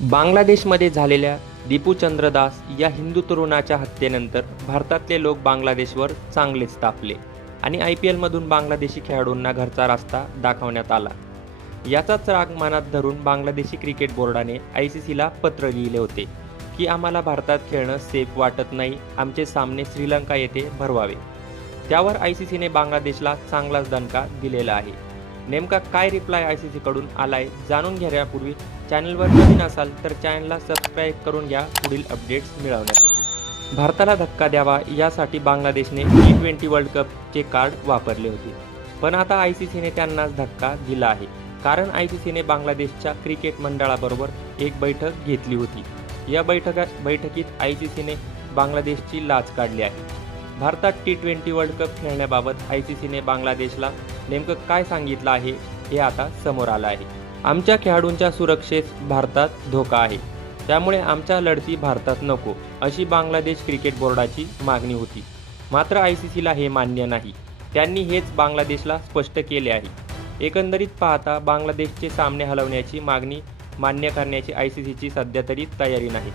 बांगलादेशमध्ये झालेल्या दीपू चंद्र दास या हिंदू तरुणाच्या हत्येनंतर भारतातले लोक बांगलादेशवर चांगलेच तापले आणि IPLमधून बांगलादेशी खेळाडूंना घरचा रस्ता दाखवण्यात आला. याचाच राग मनात धरून बांगलादेशी क्रिकेट बोर्डाने ICCला पत्र लिहिले होते की आम्हाला भारतात खेळणं सेफ वाटत नाही, आमचे सामने श्रीलंका येथे भरवावे. त्यावर ICCने बांगलादेशला चांगलाच दणका दिलेला आहे. नेमका काय रिप्लाय ICC कडून आलाय जाणून घेण्यापूर्वी चॅनलवर नवीन असाल तर चॅनलला सबस्क्राईब करून घ्या पुढील अपडेट्स मिळवण्यासाठी. भारताला धक्का द्यावा यासाठी बांगलादेशने T20 वर्ल्ड कपचे कार्ड वापरले होते. पण आता ICCने त्यांनाच धक्का दिला आहे. कारण ICCने बांगलादेशच्या क्रिकेट मंडळाबरोबर एक बैठक घेतली होती. या बैठकीत ICCने बांगलादेशची लाच काढली आहे. भारतात T20 वर्ल्ड कप खेळण्याबाबत ICCने बांगलादेशला नेमकं काय सांगितलं आहे हे आता समोर आलं आहे. आमच्या खेळाडूंच्या सुरक्षेस भारतात धोका आहे, त्यामुळे आमच्या लढती भारतात नको, अशी बांगलादेश क्रिकेट बोर्डाची मागणी होती. मात्र ICCला हे मान्य नाही. त्यांनी हेच बांगलादेशला स्पष्ट केले आहे. एकंदरीत पाहता बांगलादेशचे सामने हलवण्याची मागणी मान्य करण्याची ICCची सध्या तरी तयारी नाही.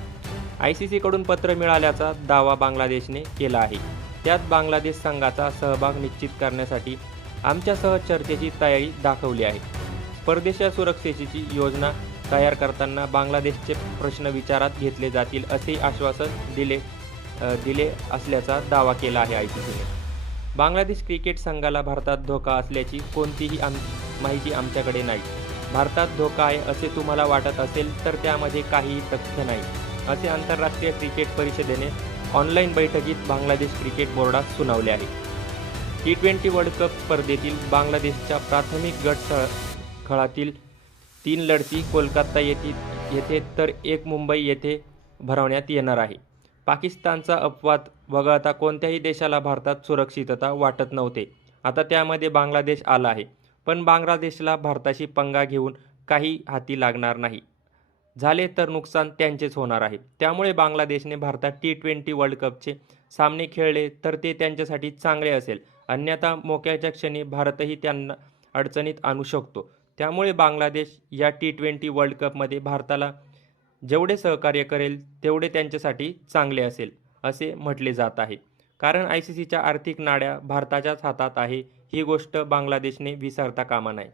ICCकडून पत्र मिळाल्याचा दावा बांगलादेशने केला आहे. त्यात बांगलादेश संघाचा सहभाग निश्चित करण्यासाठी आमच्यासह चर्चेची तयारी दाखवली आहे. परदेशी सुरक्षेची योजना तयार करताना बांगलादेशचे प्रश्न विचारात घेतले जातील असे आश्वासन दिले असल्याचा दावा केला आहे ICCने. बांगलादेश क्रिकेट संघाला भारतात धोका असल्याची कोणतीही माहिती आमच्याकडे नाही. भारतात धोका आहे असे तुम्हाला वाटत असेल तर त्यामध्ये काहीही तथ्य नाही, असे आंतरराष्ट्रीय क्रिकेट परिषदेने ऑनलाईन बैठकीत बांगलादेश क्रिकेट बोर्डास सुनावले आहे. T20 वर्ल्ड कप स्पर्धेतील बांगलादेशच्या प्राथमिक गट खेळातील 3 लढती कोलकाता येथे तर 1 मुंबई येथे भरवण्यात येणार आहे. पाकिस्तानचा अपवाद वगळता कोणत्याही देशाला भारतात सुरक्षितता वाटत नव्हते. आता त्यामध्ये बांगलादेश आला आहे. पण बांगलादेशला भारताशी पंगा घेऊन काही हाती लागणार नाही. झाले तर नुकसान त्यांचेच होणार आहे. त्यामुळे बांगलादेशने भारतात T20 वर्ल्ड कपचे सामने खेळले तर ते त्यांच्यासाठी चांगले असेल. अन्यथा मोक्याच्या क्षणी भारतही त्यांना अडचणीत आणू शकतो. त्यामुळे बांगलादेश या T20 वर्ल्ड कपमध्ये भारताला जेवढे सहकार्य करेल तेवढे त्यांच्यासाठी चांगले असेल, असे म्हटले जात आहे. कारण ICCच्या आर्थिक नाड्या भारताच्याच हातात आहे, ही गोष्ट बांगलादेशने विसरता कामा नये.